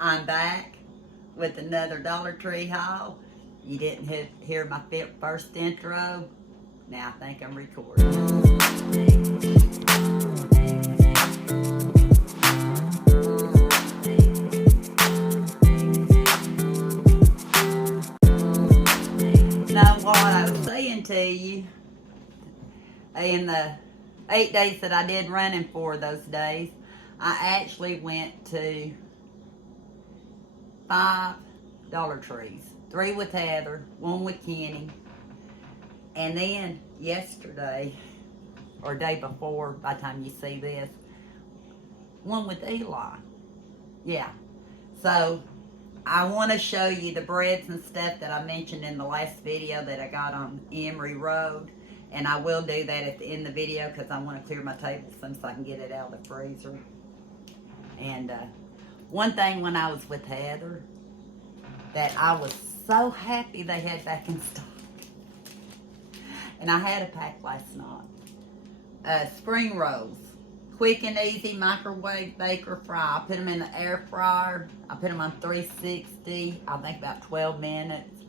I'm back with another Dollar Tree haul. You didn't hear my first intro. Now I think I'm recording. Now what I was saying to you, in the 8 days that I did running for those days, I actually went to 5 Dollar Trees. 3 with Heather, 1 with Kenny. And then yesterday, or day before, by the time you see this, 1 with Eli. Yeah. So, I want to show you the breads and stuff that I mentioned in the last video that I got on Emery Road. And I will do that at the end of the video because I want to clear my table so I can get it out of the freezer. And one thing when I was with Heather that I was so happy they had back in stock. And I had a pack last night. Spring rolls. Quick and easy microwave bake or fry. I put them in the air fryer. I put them on 360. I think about 12 minutes.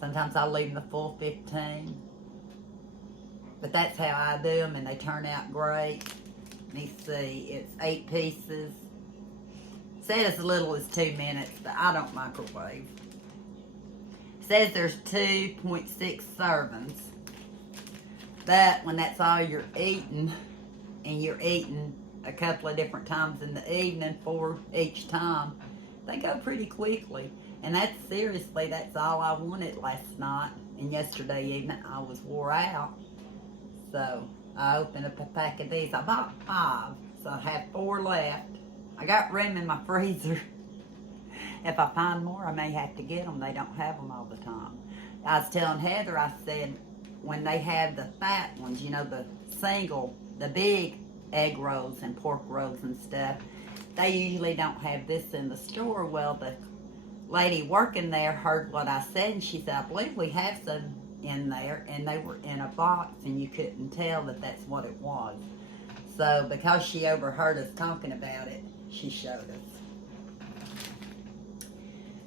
Sometimes I'll leave them the full 15. But that's how I do them, and they turn out great. Let me see. It's 8 pieces. It says as little as 2 minutes, but I don't microwave. It says there's 2.6 servings. But when that's all you're eating, and you're eating a couple of different times in the evening, 4 each time, they go pretty quickly. And that's seriously, that's all I wanted last night. And yesterday evening, I was wore out. So I opened up a pack of these. I bought 5, so I have 4 left. I got room in my freezer. If I find more, I may have to get them. They don't have them all the time. I was telling Heather, I said, when they have the fat ones, you know, the big egg rolls and pork rolls and stuff, they usually don't have this in the store. Well, the lady working there heard what I said, and she said, I believe we have some in there, and they were in a box, and you couldn't tell that that's what it was. So, because she overheard us talking about it, she showed us.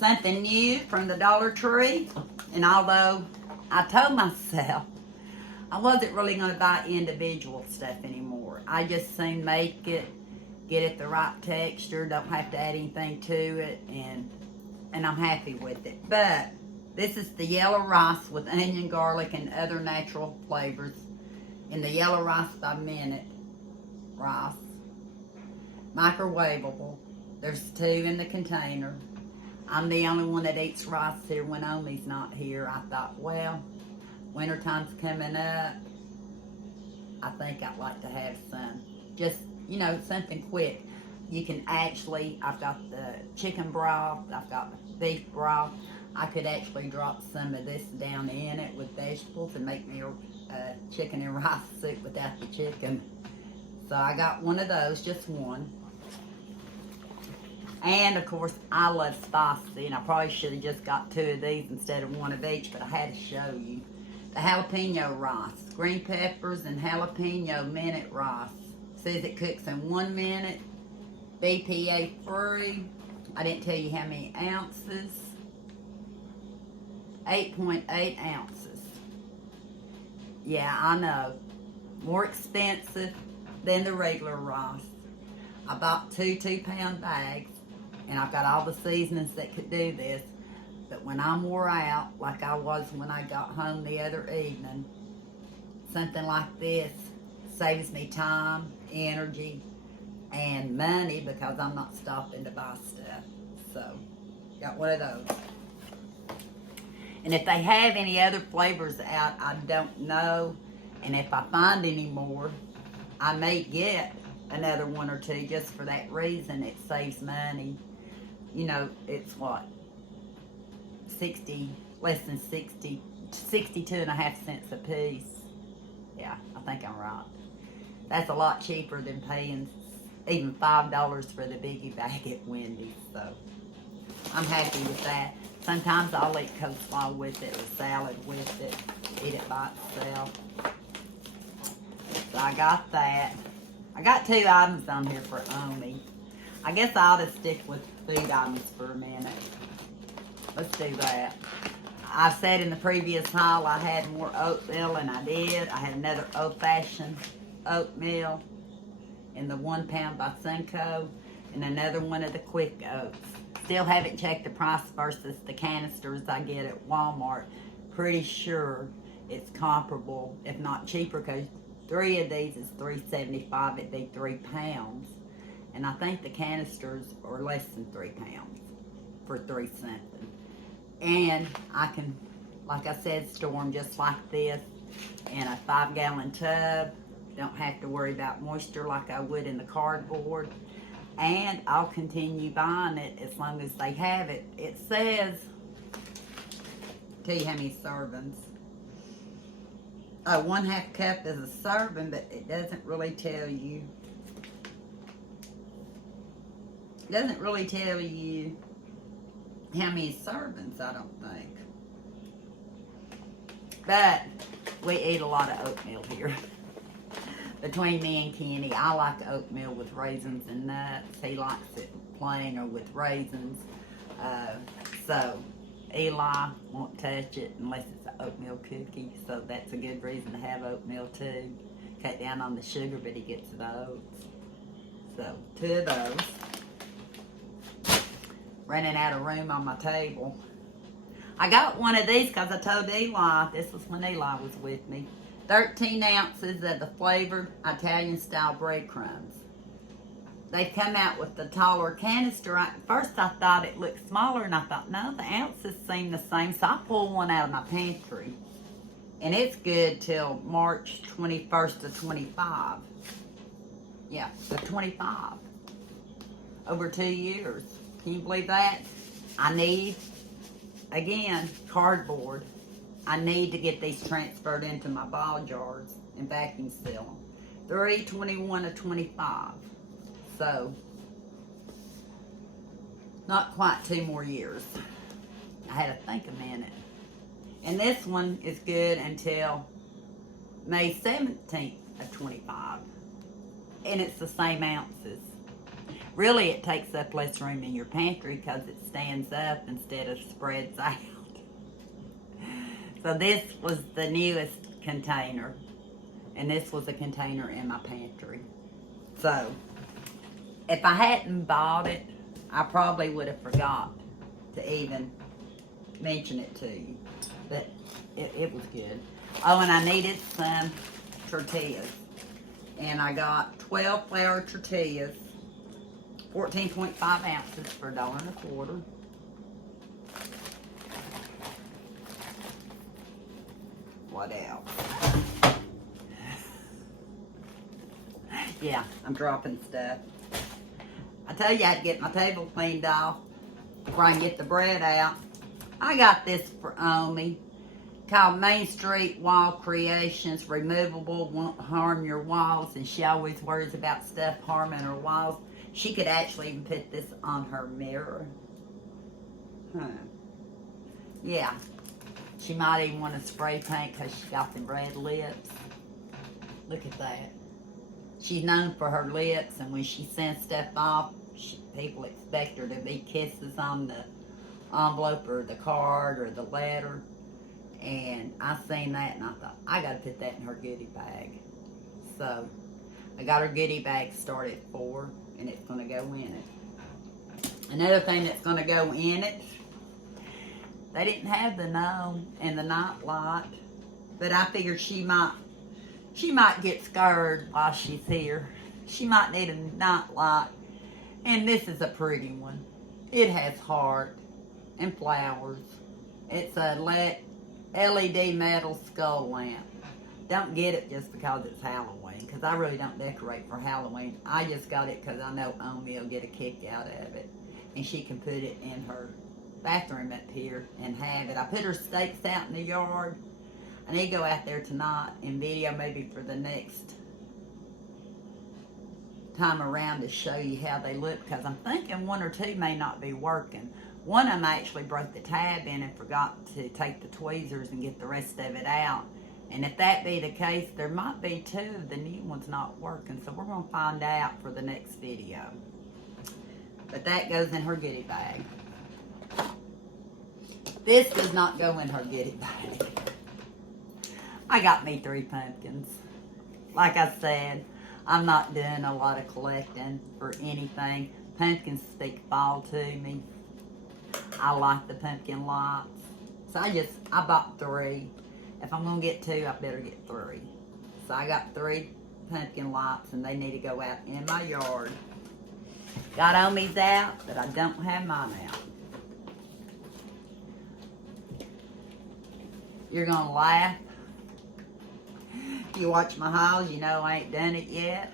Something new from the Dollar Tree, and although I told myself I wasn't really going to buy individual stuff anymore, I just soon make it, get it the right texture, don't have to add anything to it, and I'm happy with it. But this is the yellow rice with onion, garlic, and other natural flavors in the yellow rice by minute rice. Microwavable. There's 2 in the container. I'm the only one that eats rice here when Omi's not here. I thought, well, wintertime's coming up. I think I'd like to have some. Just, you know, something quick. You can actually, I've got the chicken broth, I've got the beef broth. I could actually drop some of this down in it with vegetables and make me a chicken and rice soup without the chicken. So I got one of those, just one. And of course, I love spicy, and I probably should have just got 2 of these instead of 1 of each, but I had to show you. The jalapeno rice, green peppers and jalapeno minute rice. Says it cooks in 1 minute, BPA free. I didn't tell you how many ounces. 8.8 ounces. Yeah, I know. More expensive than the regular rice. I bought 2 2-pound bags, and I've got all the seasonings that could do this. But when I'm wore out, like I was when I got home the other evening, something like this saves me time, energy, and money because I'm not stopping to buy stuff. So, got one of those. And if they have any other flavors out, I don't know. And if I find any more, I may get another 1 or 2 just for that reason. It saves money. You know, it's what? 60, less than 60, 62.5 cents a piece. Yeah, I think I'm right. That's a lot cheaper than paying even $5 for the biggie bag at Wendy's. So I'm happy with that. Sometimes I'll eat coleslaw with it or salad with it. Eat it by itself. So I got that. I got 2 items on here for Omi. I guess I ought to stick with food items for a minute. Let's do that. I said in the previous haul I had more oatmeal, and I did. I had another old-fashioned oatmeal in the 1 pound by Sunco, and another one of the quick oats. Still haven't checked the price versus the canisters I get at Walmart. Pretty sure it's comparable, if not cheaper, because 3 of these is $3.75. It'd be 3 pounds. And I think the canisters are less than 3 pounds for 3 something. And I can, like I said, store them just like this in a 5-gallon tub. Don't have to worry about moisture like I would in the cardboard. And I'll continue buying it as long as they have it. It says, tell you how many servings. Oh, 1/2 cup is a serving, but it doesn't really tell you. It doesn't really tell you how many servings, I don't think. But we eat a lot of oatmeal here. Between me and Kenny, I like oatmeal with raisins and nuts. He likes it plain or with raisins. So Eli won't touch it unless it's an oatmeal cookie. So that's a good reason to have oatmeal too. Cut down on the sugar, but he gets the oats. So 2 of those. Running out of room on my table. I got one of these because I told Eli, this was when Eli was with me, 13 ounces of the flavored Italian style breadcrumbs. They come out with the taller canister. At first I thought it looked smaller, and I thought, no, the ounces seem the same. So I pulled one out of my pantry. And it's good till March 21st to 25. Yeah, the 25. Over 2 years. Can you believe that? I need, again, cardboard. I need to get these transferred into my ball jars and vacuum seal them. 3/21 of 25. So, not quite 2 more years. I had to think a minute. And this one is good until May 17th of 25. And it's the same ounces. Really, it takes up less room in your pantry because it stands up instead of spreads out. So this was the newest container. And this was a container in my pantry. So, if I hadn't bought it, I probably would have forgot to even mention it to you. But it was good. Oh, and I needed some tortillas. And I got 12 flour tortillas. 14.5 ounces for $1.25. What else? Yeah, I'm dropping stuff. I told you I'd get my table cleaned off before I can get the bread out. I got this for Omi, called Main Street Wall Creations. Removable, won't harm your walls, and she always worries about stuff harming her walls. She could actually even put this on her mirror. Yeah. She might even want to spray paint because she got the red lips. Look at that. She's known for her lips, and when she sends stuff off, people expect her to be kisses on the envelope or the card or the letter. And I seen that, and I thought, I got to put that in her goodie bag. So, I got her goodie bag started at 4. And it's going to go in it. Another thing that's going to go in it, they didn't have the gnome and the night light, but I figured she might get scared while she's here. She might need a night light, and this is a pretty one. It has heart and flowers. It's a LED metal skull lamp. Don't get it just because it's Halloween, because I really don't decorate for Halloween. I just got it because I know Omi will get a kick out of it. And she can put it in her bathroom up here and have it. I put her stakes out in the yard. I need to go out there tonight and video maybe for the next time around to show you how they look, because I'm thinking 1 or 2 may not be working. One of them actually broke the tab in and forgot to take the tweezers and get the rest of it out. And if that be the case, there might be 2 of the new ones not working. So we're going to find out for the next video. But that goes in her goodie bag. This does not go in her goodie bag. I got me 3 pumpkins. Like I said, I'm not doing a lot of collecting for anything. Pumpkins speak fall to me. I like the pumpkin lights. So I bought 3. If I'm gonna get 2, I better get 3. So I got 3 pumpkin lights and they need to go out in my yard. Got Omi's out, but I don't have mine out. You're gonna laugh. If you watch my hauls, you know I ain't done it yet.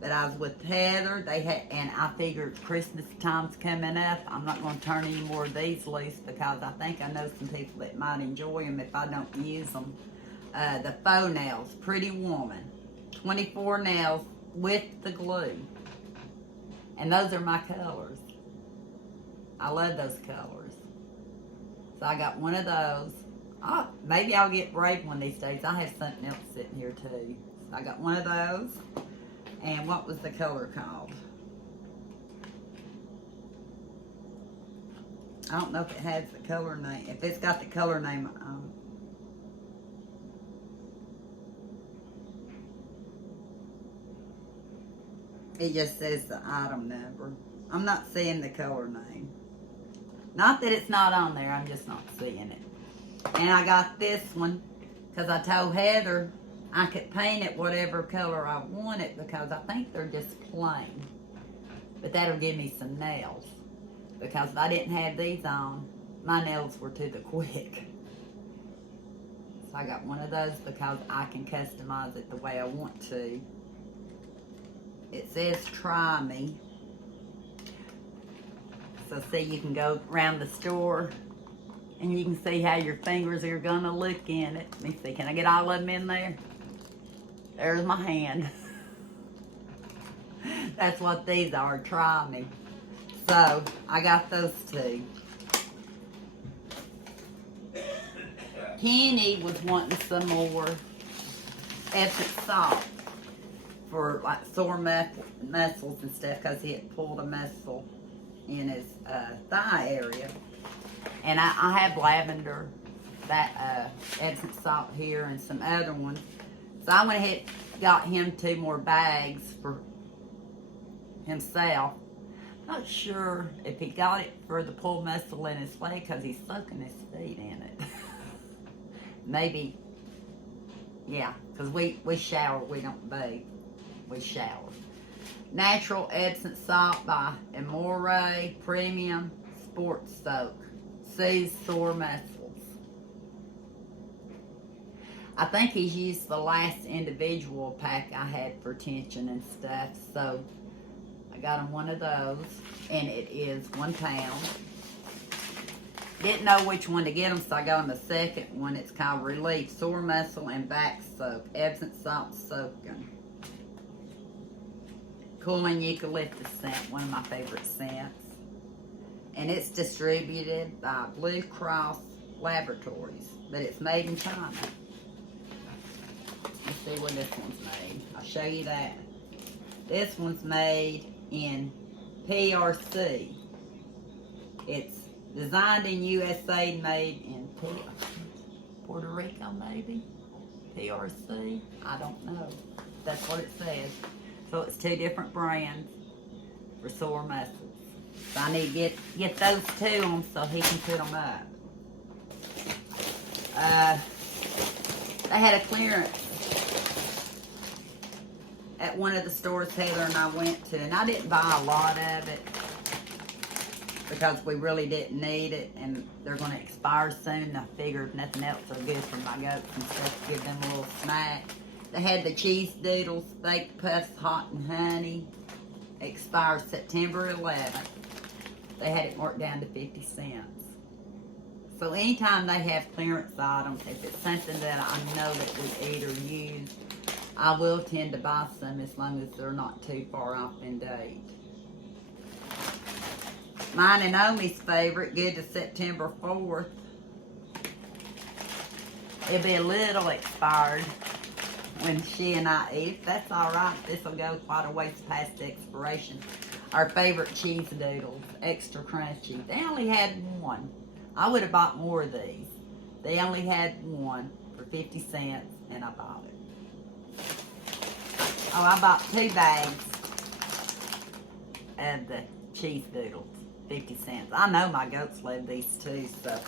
But I was with Heather, and I figured Christmas time's coming up. I'm not gonna turn any more of these loose because I think I know some people that might enjoy them if I don't use them. The faux nails, Pretty Woman. 24 nails with the glue. And those are my colors. I love those colors. So I got one of those. Maybe I'll get Brave one these days. I have something else sitting here too. So I got one of those. And what was the color called? I don't know if it has the color name. If it's got the color name, it just says the item number. I'm not seeing the color name. Not that it's not on there, I'm just not seeing it. And I got this one because I told Heather I could paint it whatever color I wanted because I think they're just plain. But that'll give me some nails. Because if I didn't have these on, my nails were to the quick. So I got one of those because I can customize it the way I want to. It says try me. So see, you can go around the store and you can see how your fingers are gonna look in it. Let me see, can I get all of them in there? There's my hand. That's what these are, try me. So, I got those 2. Kenny was wanting some more Epsom salt for like sore muscles and stuff because he had pulled a muscle in his thigh area. And I have lavender, that Epsom salt here and some other ones. So I went ahead and got him 2 more bags for himself. Not sure if he got it for the pull muscle in his leg because he's soaking his feet in it. Maybe, yeah, because we shower, we don't bathe, we shower. Natural Epsom salt by Amore Premium Sports Soak. Soothes sore muscles. I think he's used the last individual pack I had for tension and stuff, so I got him one of those, and it is 1 pound. Didn't know which one to get him, so I got him a second one. It's called Relief Sore Muscle and Back Soak, Epsom Salt Soaking. Cooling Eucalyptus scent, one of my favorite scents. And it's distributed by Blue Cross Laboratories, but it's made in China. Let's see where this one's made. I'll show you that. This one's made in PRC. It's designed in USA, made in Puerto Rico, maybe? PRC? I don't know. That's what it says. So it's 2 different brands for sore muscles. So I need to get those 2 on so he can put them up. They had a clearance at one of the stores Taylor and I went to, and I didn't buy a lot of it because we really didn't need it, and they're going to expire soon. I figured if nothing else, they're good for my goats and stuff to give them a little snack. They had the cheese doodles, baked puffs, hot and honey. Expires September 11th. They had it marked down to 50 cents. So anytime they have clearance items, if it's something that I know that we eat or use, I will tend to buy some as long as they're not too far off in date. Mine and Omi's favorite, good to September 4th. It'll be a little expired when she and I eat. That's all right. This will go quite a ways past the expiration. Our favorite cheese doodles, extra crunchy. They only had one. I would have bought more of these. They only had one for 50 cents, and I bought it. Oh, I bought 2 bags of the cheese doodles, 50 cents. I know my goats love these too, so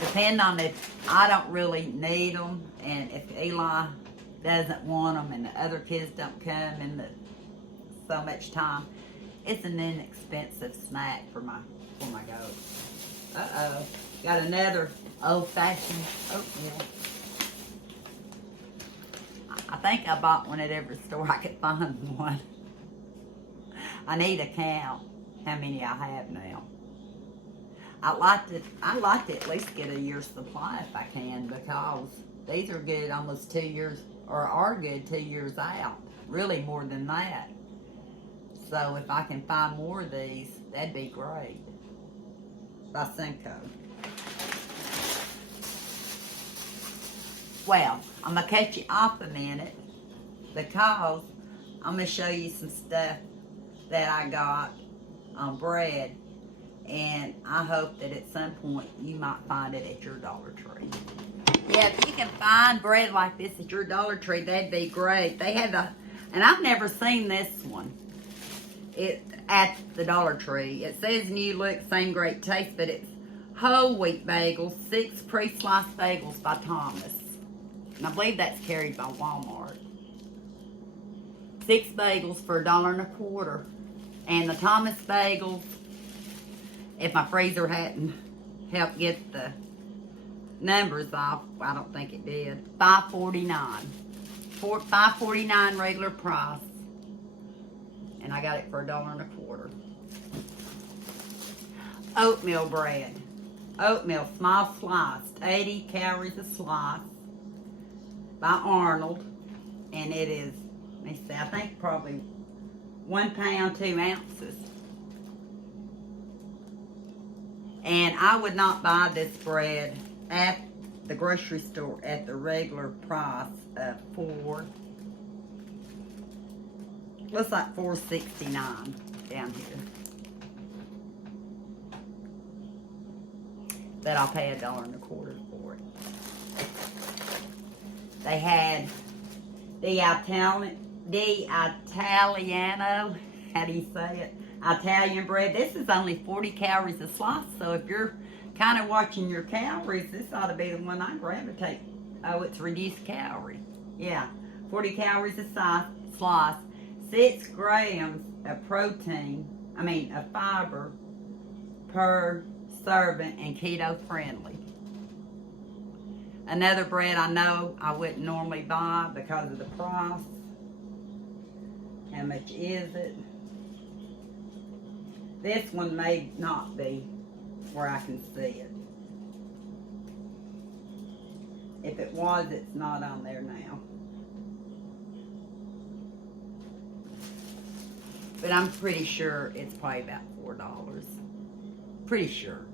depending on if I don't really need them, and if Eli doesn't want them, and the other kids don't come in so much time, it's an inexpensive snack for my goats. Uh-oh, got another old-fashioned oatmeal. I think I bought one at every store I could find one. I need to count how many I have now. I'd like to at least get a year's supply if I can, because these are good almost 2 years, or are good 2 years out. Really more than that. So if I can find more of these, that'd be great. By Cinco. Well, I'm going to cut you off a minute, because I'm going to show you some stuff that I got on bread, and I hope that at some point you might find it at your Dollar Tree. Yeah, if you can find bread like this at your Dollar Tree, that'd be great. They have and I've never seen this one at the Dollar Tree. It says new look, same great taste, but it's whole wheat bagels, 6 pre-sliced bagels by Thomas. And I believe that's carried by Walmart. 6 bagels for $1.25. And the Thomas bagels, if my freezer hadn't helped get the numbers off, I don't think it did, $5.49. $5.49 regular price. And I got it for $1.25. Oatmeal bread. Oatmeal, small sliced, 80 calories a slice, by Arnold. And it is, let me see, I think probably 1 pound, 2 ounces. And I would not buy this bread at the grocery store at the regular price of looks like $4.69 down here. But I'll pay $1.25 for it. They had the Italiano, how do you say it? Italian bread. This is only 40 calories a slice, so if you're kind of watching your calories, this ought to be the one I gravitate. Oh, it's reduced calorie. Yeah, 40 calories a slice, 6 grams of protein, of fiber per serving, and keto friendly. Another bread I know I wouldn't normally buy because of the price. How much is it? This one may not be where I can see it. If it was, it's not on there now. But I'm pretty sure it's probably about $4. Pretty sure.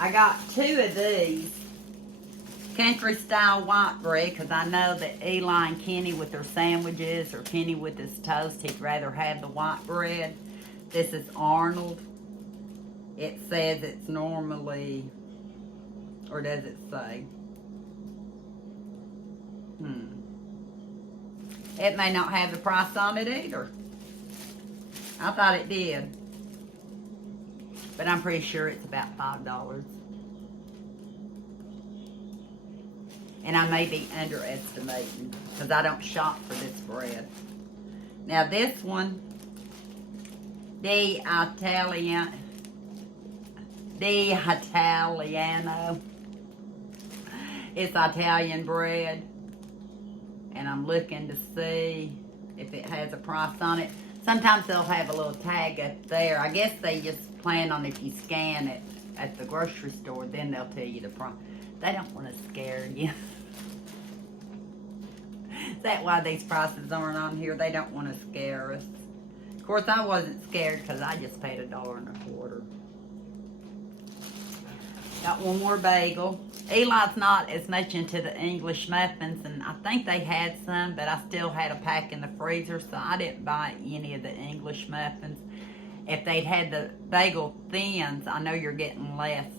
I got 2 of these country style white bread, because I know that Eli and Kenny with their sandwiches, or Kenny with his toast, he'd rather have the white bread. This is Arnold. It says it's normally, or does it say? It may not have the price on it either. I thought it did. But I'm pretty sure it's about $5. And I may be underestimating, because I don't shop for this bread. Now this one, the Italiano, it's Italian bread. And I'm looking to see if it has a price on it. Sometimes they'll have a little tag up there. I guess they just plan on if you scan it at the grocery store, then they'll tell you the price. They don't want to scare you. Is that why these prices aren't on here? They don't want to scare us. Of course, I wasn't scared because I just paid $1.25. Got one more bagel. Eli's not as much into the English muffins, and I think they had some, but I still had a pack in the freezer, so I didn't buy any of the English muffins. If they'd had the bagel thins, I know you're getting less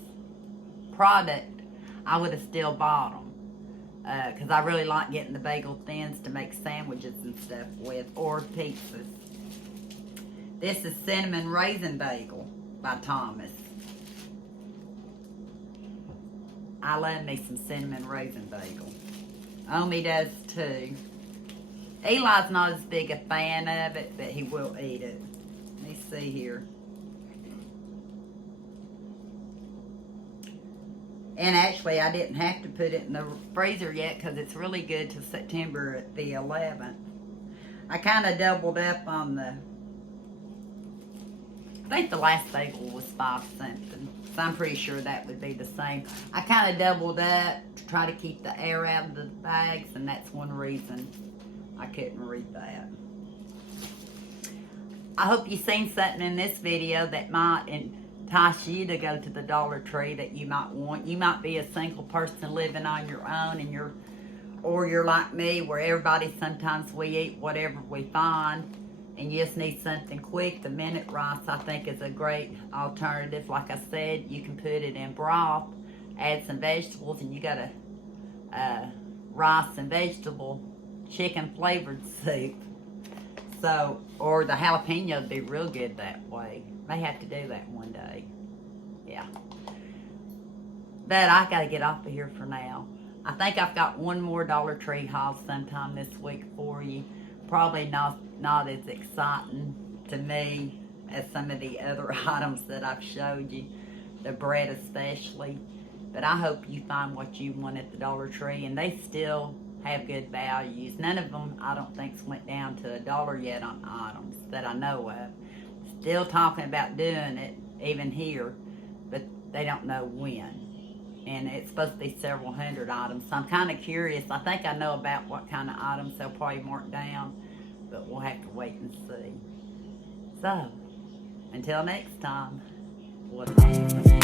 product, I would have still bought them. Because I really like getting the bagel thins to make sandwiches and stuff with, or pizzas. This is Cinnamon Raisin Bagel by Thomas. I love me some cinnamon raisin bagel. Omi does too. Eli's not as big a fan of it, but he will eat it. Let me see here. And actually, I didn't have to put it in the freezer yet because it's really good till September the 11th. I kind of doubled up on the... I think the last bagel was 5 something. So I'm pretty sure that would be the same. I kind of doubled up to try to keep the air out of the bags, and that's one reason I couldn't read that. I hope you've seen something in this video that might entice you to go to the Dollar Tree that you might want. You might be a single person living on your own, and you're like me, where everybody, sometimes we eat whatever we find, and you just need something quick. The minute rice, I think, is a great alternative. Like I said, you can put it in broth, add some vegetables, and you got a rice and vegetable chicken flavored soup. So, or the jalapeno would be real good that way. May have to do that one day. Yeah. But I got to get off of here for now. I think I've got one more Dollar Tree haul sometime this week for you. Probably not as exciting to me as some of the other items that I've showed you, the bread especially. But I hope you find what you want at the Dollar Tree, and they still have good values. None of them, I don't think, went down to $1 yet on items that I know of. Still talking about doing it, even here, but they don't know when. And it's supposed to be several hundred items. So I'm kind of curious. I think I know about what kind of items they'll probably mark down, but we'll have to wait and see. So, until next time, what's happening?